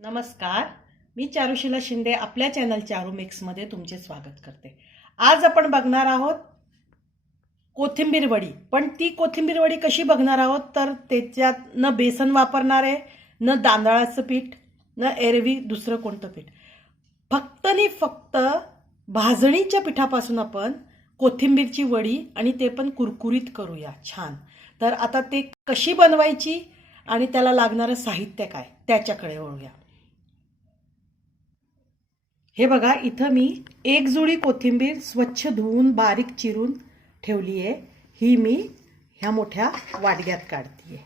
नमस्कार. मी चारुशिला शिंदे आपल्या चॅनल चारू मिक्समध्ये तुमचे स्वागत करते. आज आपण बघणार आहोत कोथिंबीर वडी. पण ती कोथिंबीर वडी कशी बघणार आहोत? तर त्याच्यात न बेसन वापरणार आहे न तांदळाचं पीठ न एरवी दुसरं कोणतं पीठ. फक्त आणि फक्त भाजणीच्या पिठापासून आपण कोथिंबीरची वडी आणि ते पण कुरकुरीत करूया. छान. तर आता ते कशी बनवायची आणि त्याला लागणारं साहित्य काय? त्याच्याकडे वळूया. हे बघा इथं मी एक जुळी कोथिंबीर स्वच्छ धुवून बारीक चिरून ठेवली आहे ही मी ह्या मोठ्या वाडग्यात काढतीये.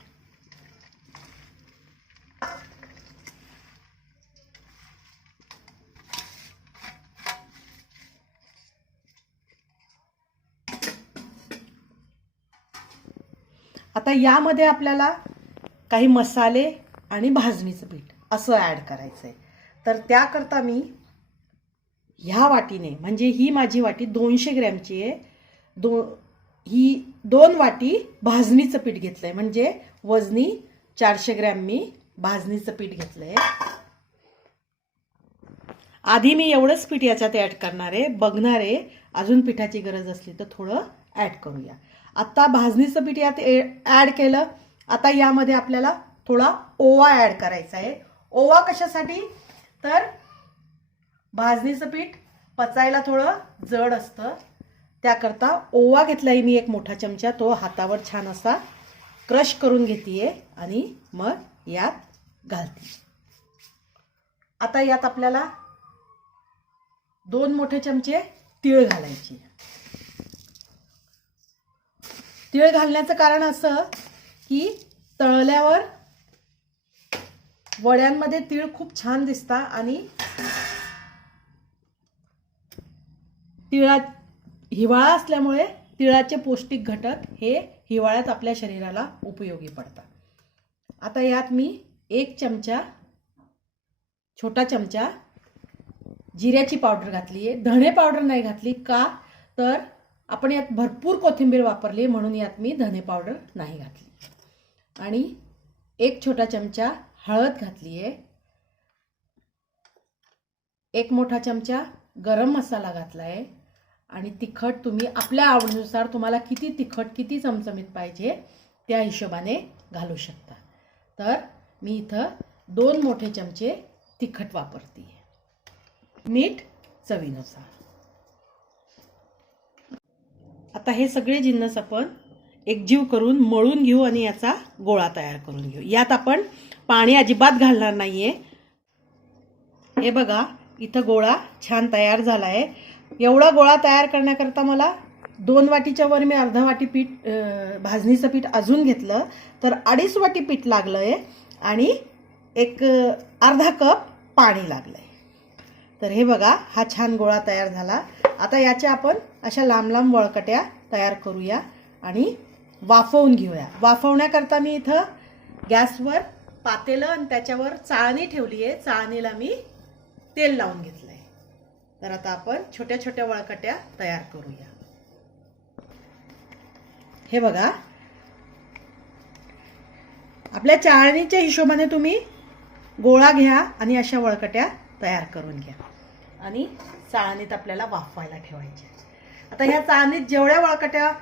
आता यामध्ये आपल्याला काही मसाले आणि भाजणीचं पीठ असं ॲड करायचं आहे तर त्याकरता मी ह्या वाटीने म्हणजे ही माझी वाटी दोनशे ग्रॅमची आहे. दो ही दोन वाटी भाजणीचं पीठ घेतलं आहे म्हणजे वजनी चारशे ग्रॅम मी भाजणीचं पीठ घेतलं आहे आधी मी एवढंच पीठ याच्यात ॲड करणार आहे. बघणार आहे. अजून पिठाची गरज असली तर थोडं ॲड करूया. आता भाजणीचं पीठ यात ॲड केलं. आता यामध्ये आपल्याला थोडा ओवा ॲड करायचा आहे. ओवा कशासाठी? तर भाजणीचं पीठ पचायला थोडं जड असतं. त्याकरता ओवा घेतलाय मी एक मोठा चमचा तो हातावर छान असा क्रश करून घेते आणि मग यात घालते. आता यात आपल्याला दोन मोठे चमचे तीळ घालायचे. तीळ घालण्याचं कारण असं की तळल्यावर वड्यांमध्ये तीळ खूप छान दिसता आणि तिळा हिवाळा असल्यामुळे तिळाचे पौष्टिक घटक हे हिवाळ्यात आपल्या शरीराला उपयोगी पडतात. आता यात मी एक चमचा छोटा चमचा जिऱ्याची पावडर घातली आहे. धणे पावडर नाही घातली का? तर आपण यात भरपूर कोथिंबीर वापरली म्हणून यात मी धणे पावडर नाही घातली. आणि एक छोटा चमचा हळद घातली आहे. एक मोठा चमचा गरम मसाला घातला आहे आणि तिखट तुम्ही आपल्या आवडीनुसार तुम्हाला किती तिखट किती चमचमीत पाहिजे त्या हिशोबाने घालू शकता. तर मी इथं दोन मोठे चमचे तिखट वापरते. मीठ चवीनुसार. आता हे सगळे जिन्नस आपण एकजीव करून मळून घेऊ आणि याचा गोळा तयार करून घेऊ. यात आपण पाणी अजिबात घालणार नाहीये. हे बघा इथं गोळा छान तयार झाला आहे एवढा गोळा तयार करण्याकरता मला दोन वाटीच्या वर मी अर्धा वाटी पीठ भाजणीचं पीठ अजून घेतलं. तर अडीच वाटी पीठ लागलं आहे आणि एक अर्धा कप पाणी लागलं आहे तर हे बघा हा छान गोळा तयार झाला. आता याच्या आपण अशा लांब लांब वळकट्या तयार करूया आणि वाफवून घेऊया. वाफवण्याकरता मी इथं गॅसवर पातेलं आणि त्याच्यावर चाळणी ठेवली आहे चाळणीला मी तेल लावून घेतलं आहे तर आता आपण छोट्या छोट्या वळकट्या तयार करूया. हे बघा. आपल्या चाळणीच्या हिशोबाने तुम्ही गोळा घ्या आणि अशा वळकट्या तयार करून घ्या. आणि चाळणीत आपल्याला वाफवायला ठेवायच्या आता ह्या चाळणीत जेवढ्या वळकट्या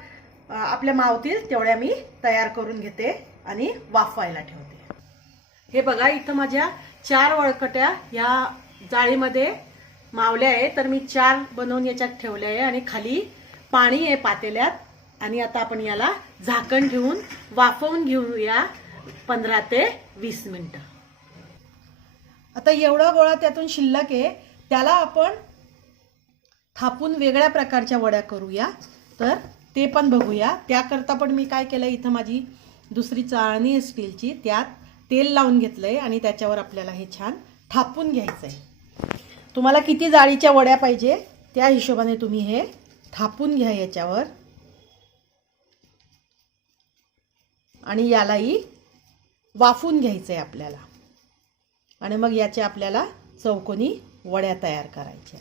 आपल्या मावतील तेवढ्या मी तयार करून घेते आणि वाफवायला ठेवते. हे बघा इथं माझ्या चार वळकट्या ह्या जाळीमध्ये मावल्या आहे. तर मी चार बनवून याच्यात ठेवले आहे आणि खाली पाणी आहे पातेल्यात. आणि आता आपण याला झाकण घेऊन वाफवून घेऊया पंधरा ते वीस मिनिटं. आता एवढा गोळा त्यातून शिल्लक आहे. त्याला आपण थापून वेगळ्या प्रकारच्या वड्या करूया. तर ते पण बघूया. त्याकरता पण मी काय केलं इथं माझी दुसरी चाळणी आहे स्टीलची. त्यात तेल लावून घेतलं आहे आणि त्याच्यावर आपल्याला हे छान थापून घ्यायचं आहे तुम्हाला किती जाळीच्या वड्या पाहिजे त्या हिशोबाने तुम्ही हे थापून घ्या याच्यावर. आणि यालाही वाफून घ्यायचं आहे आपल्याला. आणि मग याच्या आपल्याला चौकोनी वड्या तयार करायच्या.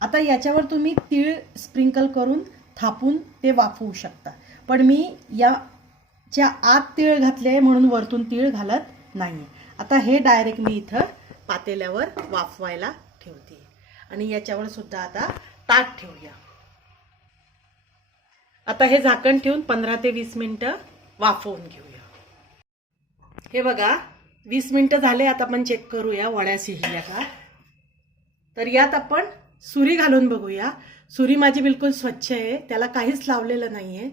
आता याच्यावर तुम्ही तीळ स्प्रिंकल करून थापून ते वाफवू शकता. पण मी या च्या आत तीळ घातले आहे म्हणून वरतून तीळ घालत नाही आता हे डायरेक्ट मी इथं पातेल्यावर वाफवायला ठेवते. आणि याच्यावर सुद्धा आता ताट ठेवूया. आता हे झाकण ठेवून पंधरा ते वीस मिनिटं वाफवून घेऊया. हे बघा वीस मिनिटं झाले आता आपण चेक करूया वड्या शिजल्या का? तर यात आपण सुरी घालून बघूया. सुरी माझी बिलकुल स्वच्छ आहे त्याला काहीच लावलेलं नाही आहे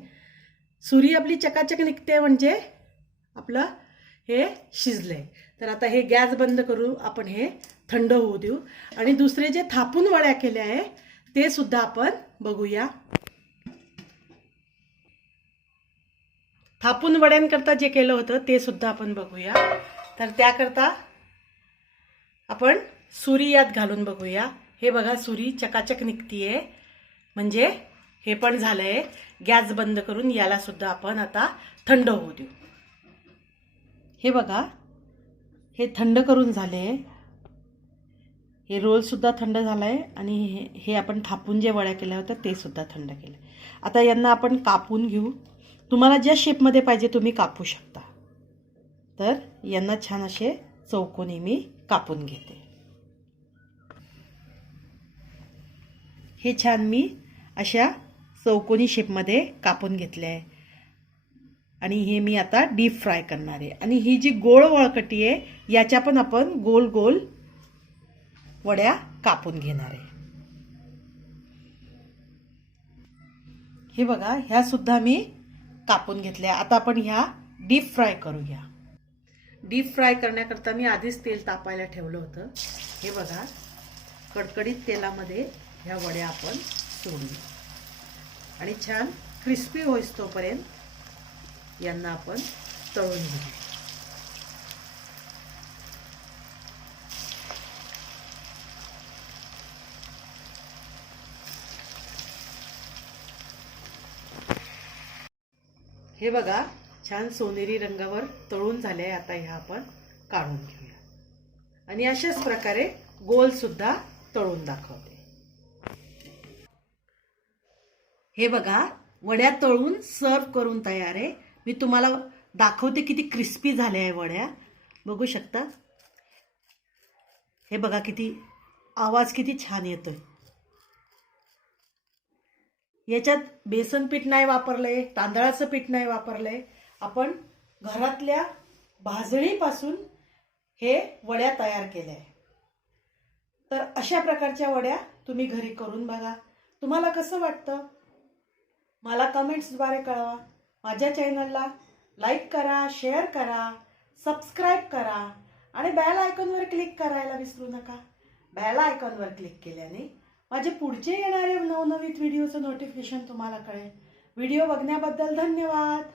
सुरी आपली चकाचक निघते म्हणजे आपलं हे शिजलंय. तर आता हे गॅस बंद करू आपण हे थंड होऊ देऊ. आणि दुसरे जे थापून वड्या केल्या आहे ते सुद्धा आपण बघूया. थापून वड्यांकरता जे केलं होतं ते सुद्धा आपण बघूया. तर त्याकरता आपण सुरी यात घालून बघूया. हे बघा सुरी चकाचक निघतीये. म्हणजे हे पण झालंय. गॅस बंद करून याला सुद्धा आपण आता थंड होऊ देऊ. हे बघा हे थंड करून झाले. हे रोल सुद्धा थंड झालाय आणि हे हे आपण थापून जे वड्या केल्या होत्या ते सुद्धा थंड केलं आता यांना आपण कापून घेऊ. तुम्हाला ज्या शेपमध्ये पाहिजे तुम्ही कापू शकता. तर यांना छान असे चौकोनी मी कापून घेते. हे छान मी अशा चौकोनी शेपमध्ये कापून घेतले आहे आणि हे मी आता डीप फ्राय करणार आहे. आणि ही जी गोळ वळकटी आहे याच्या पण आपण गोल गोल वड्या कापून घेणार आहे. हे बघा ह्या सुद्धा मी कापून घेतल्या. आता आपण ह्या डीप फ्राय करूया. डीप फ्राय करण्याकरता मी आधीच तेल तापायला ठेवलं होतं. हे बघा कडकडीत तेलामध्ये ह्या वड्या आपण सोडूया आणि छान क्रिस्पी होईस तोपर्यंत यांना आपण तळून घेऊ. हे बघा छान सोनेरी रंगावर तळून झाले आता ह्या आपण काढून घेऊया. आणि अशाच प्रकारे गोल सुद्धा तळून दाखवते. हे बघा वड्या तळून सर्व करून तयार आहे. मी तुम्हाला दाखवते किती क्रिस्पी झाल्या आहे वड्या. बघू शकता. हे बघा किती आवाज किती छान येतोय. याच्यात बेसन पीठ नाही वापरलंय तांदळाचं पीठ नाही वापरलंय. आपण घरातल्या भाजणीपासून हे वड्या तयार केल्या आहे तर अशा प्रकारच्या वड्या तुम्ही घरी करून बघा. तुम्हाला कसं वाटतं? मला कमेंट्सद्वारे कळवा. माझ्या चॅनलला लाईक करा शेअर करा सबस्क्राईब करा आणि बॅल आयकॉनवर क्लिक करायला विसरू नका. बॅल आयकॉनवर क्लिक केल्याने माझे पुढचे येणारे नवनवीन व्हिडिओचं नोटिफिकेशन तुम्हाला कळेल. व्हिडिओ बघण्याबद्दल धन्यवाद.